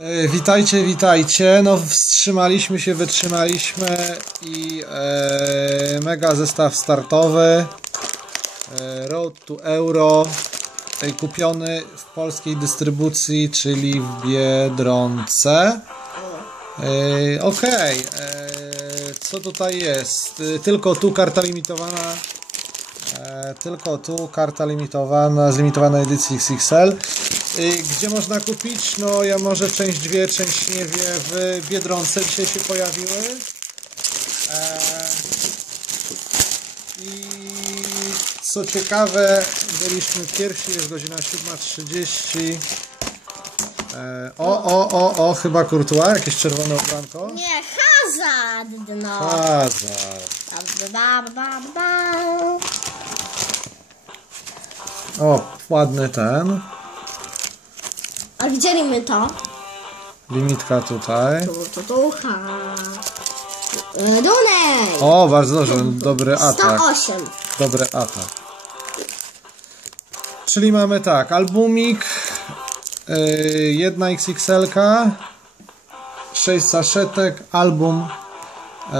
E, Witajcie, witajcie. No, wstrzymaliśmy się, wytrzymaliśmy i e, mega zestaw startowy e, Road to Euro e, kupiony w polskiej dystrybucji, czyli w Biedronce. E, Okej, e, co tutaj jest? E, Tylko tu karta limitowana. E, tylko tu karta limitowana, z limitowanej edycji XXL. Gdzie można kupić? No ja może część dwie, część nie wie w Biedronce dzisiaj się pojawiły. E, I co ciekawe, byliśmy pierwsi, jest godzina 7.30. E, o, o, o, o, chyba Courtois, jakieś czerwone ubranko. Nie, hazard, no. Hazard. Ba, ba, ba, ba. O, ładny ten. A gdzie my to? Limitka tutaj. Tu, tu, tu, ha. E, Dunej! O, bardzo dobrze, dobry atak. 108. Dobry atak. Czyli mamy tak, albumik, yy, jedna XXL, 6 saszetek, album yy,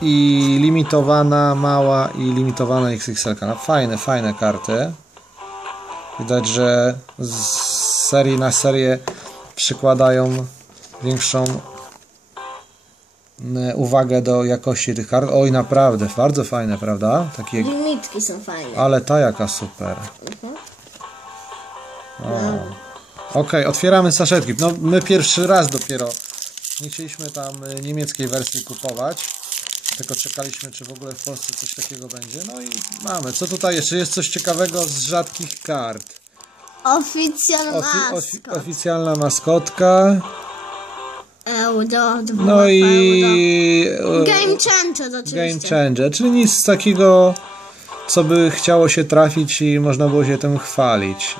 i limitowana mała i limitowana XXL. No, fajne, fajne karty. Widać, że z serii na serię przykładają większą y, uwagę do jakości tych kart. Oj, naprawdę, bardzo fajne, prawda? Takie, Limitki są fajne. ale ta jaka super. O. Okej, otwieramy saszetki. No, my pierwszy raz dopiero nie chcieliśmy tam y, niemieckiej wersji kupować, tylko czekaliśmy, czy w ogóle w Polsce coś takiego będzie. No i mamy. Co tutaj jeszcze? Jest coś ciekawego z rzadkich kart. Oficjal Ofi ofi oficjalna maskotka. Euro, No i euro. e, Game changer oczywiście. Game Changer, czyli nic takiego, co by chciało się trafić i można było się tym chwalić.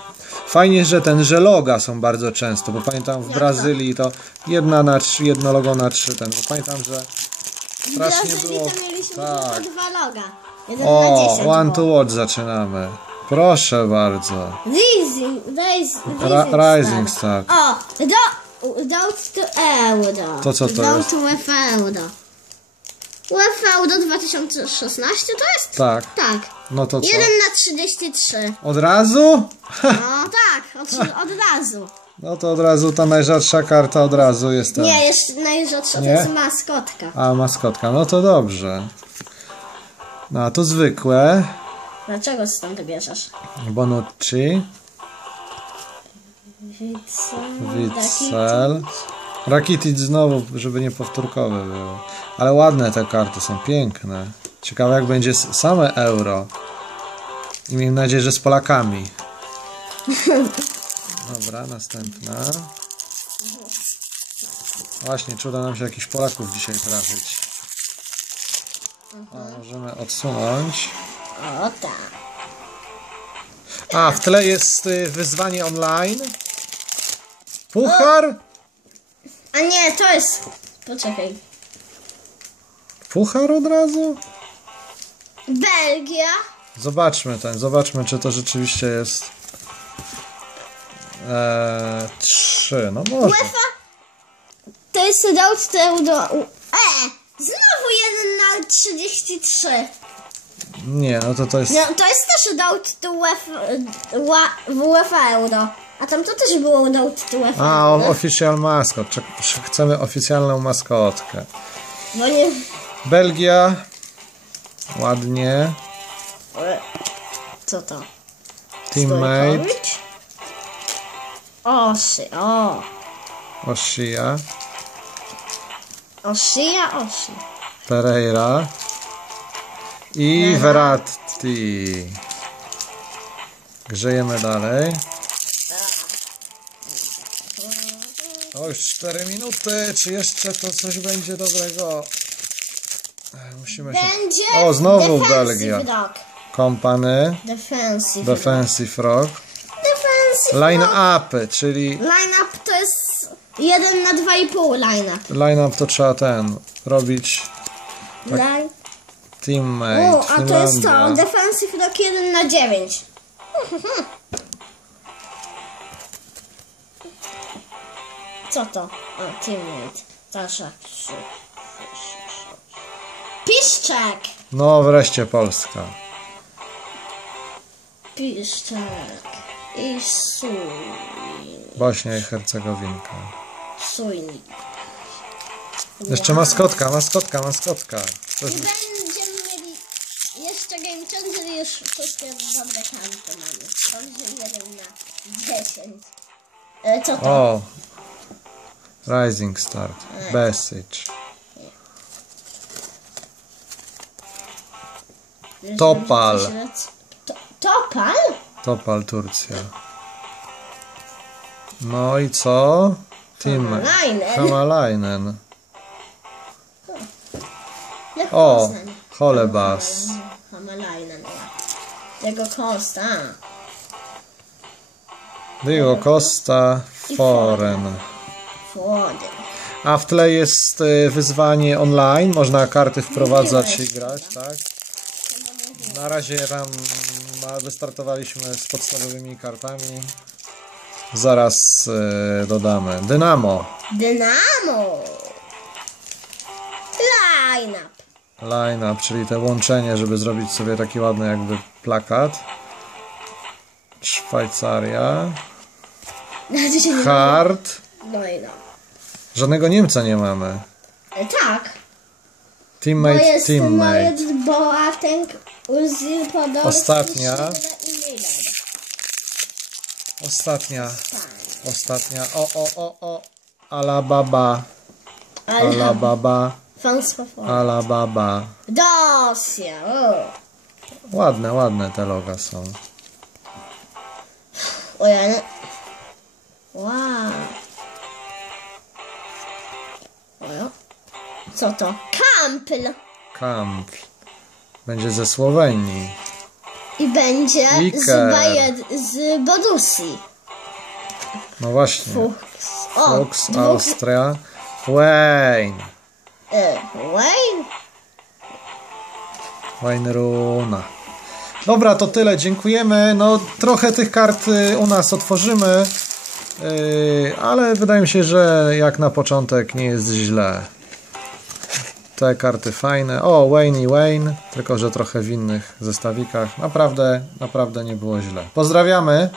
Fajnie, że ten żeloga są bardzo często, bo pamiętam w? Brazylii to jedna na trzy, jedno logo na trzy, ten, bo pamiętam, że strasznie było... to mieliśmy Tak. tylko dwa loga. Jeden na O, 10 One to. Watch zaczynamy. Proszę bardzo. Rising, rise, Ra rising, Rising Star. O, do, dołt to euro. To co to dołt jest? to UEFA euro. UEFA euro 2016 to jest? Tak, Tak. no to co? 1 na 33. Od razu? No tak, od, od razu. No to od razu ta najrzadsza karta od razu jest ten. Nie, jeszcze najrzadsza to Nie? jest maskotka. A, maskotka, no to dobrze. No, a tu zwykłe. Dlaczego stąd to bierzesz? Bonucci, Witzel. Rakitic znowu, żeby nie powtórkowe było. Ale ładne te karty są, piękne. Ciekawe jak będzie s- same euro. I miejmy nadzieję, że z Polakami. Dobra, następna. Właśnie, czy uda nam się jakichś Polaków dzisiaj trafić. O, możemy odsunąć. O tak. A, w tle jest y, wyzwanie online. Puchar? A nie, to jest... Poczekaj. Puchar od razu? Belgia. Zobaczmy ten, zobaczmy czy to rzeczywiście jest eee, 3, no może. UEFA. To jest to euro. E! Znowu 1 na 33. Nie, no to to jest, No, to jest też dołt to UEFA, UEFA euro. A tam to też było dołt to UEFA a, o, official mascot, chcemy oficjalną maskotkę. Bo nie... Belgia, ładnie, Co to? teammate, Stojkowicz? O, szy, o. Oshia, O, szyja, o, szy. Pereira i Verratti. Grzejemy dalej. O, już 4 minuty. Czy jeszcze to coś będzie dobrego? Ech, Musimy się... Będzie O, znowu Belgia. Kompany, Defensive. Defensive Rock, Defensive Line dog. upy, czyli Line-up to jest 1 na 2,5 line-up. line up to trzeba ten robić Line... teammate, O, a to jest to. Defensive dog 1 na 9. Co to? O, teammate. Tasza. Piszczek! No wreszcie Polska. Piszczek. I suj. Bośnia i Hercegowinka. Sujnik. Jeszcze maskotka, maskotka, maskotka. Coś... I będziemy mieli jeszcze Game Changer i już wszystkie dobre karty mamy. Dobrze 1 na 10. E, co to? O! Rising Start. Message. Już Topal. To, topal? Topal Turcja. No i co? Team. Hamalainen. Hamalainen. Jak O! Poznań. Holebas. Hamalainen. Tego Kosta. Diego Costa Foren. Wody. A w tle jest y, wyzwanie online. Można karty wprowadzać i grać, tak? Na razie tam ma- wystartowaliśmy z podstawowymi kartami. Zaraz y, dodamy. Dynamo. Dynamo. Line-up. Line up, czyli te łączenie, żeby zrobić sobie taki ładny jakby plakat. Szwajcaria. Hard. No i no. Żadnego Niemca nie mamy. E, Tak. Bo Teammate, jest teammate. Noet Boateng Podolski. Ostatnia. Ostatnia. Ostatnia. O, o, o, o. Alababa. Alababa. Alababa. Dosja. O. Ładne, ładne te loga są. O ja nie... Wow. Ojo. Co to? Kampl. Kamp. Będzie ze Słowenii. I będzie z, Iker. Z Borussii. No właśnie. Fuchs. O, Fox, dwóch, Austria. Wayne. e, Wayne. Wayne Runa. Dobra, to tyle. Dziękujemy. No, trochę tych kart y, u nas otworzymy. Yy, ale wydaje mi się, że jak na początek nie jest źle. Te karty fajne. O, Wayne i Wayne, tylko że trochę w innych zestawikach. Naprawdę, naprawdę nie było źle. Pozdrawiamy.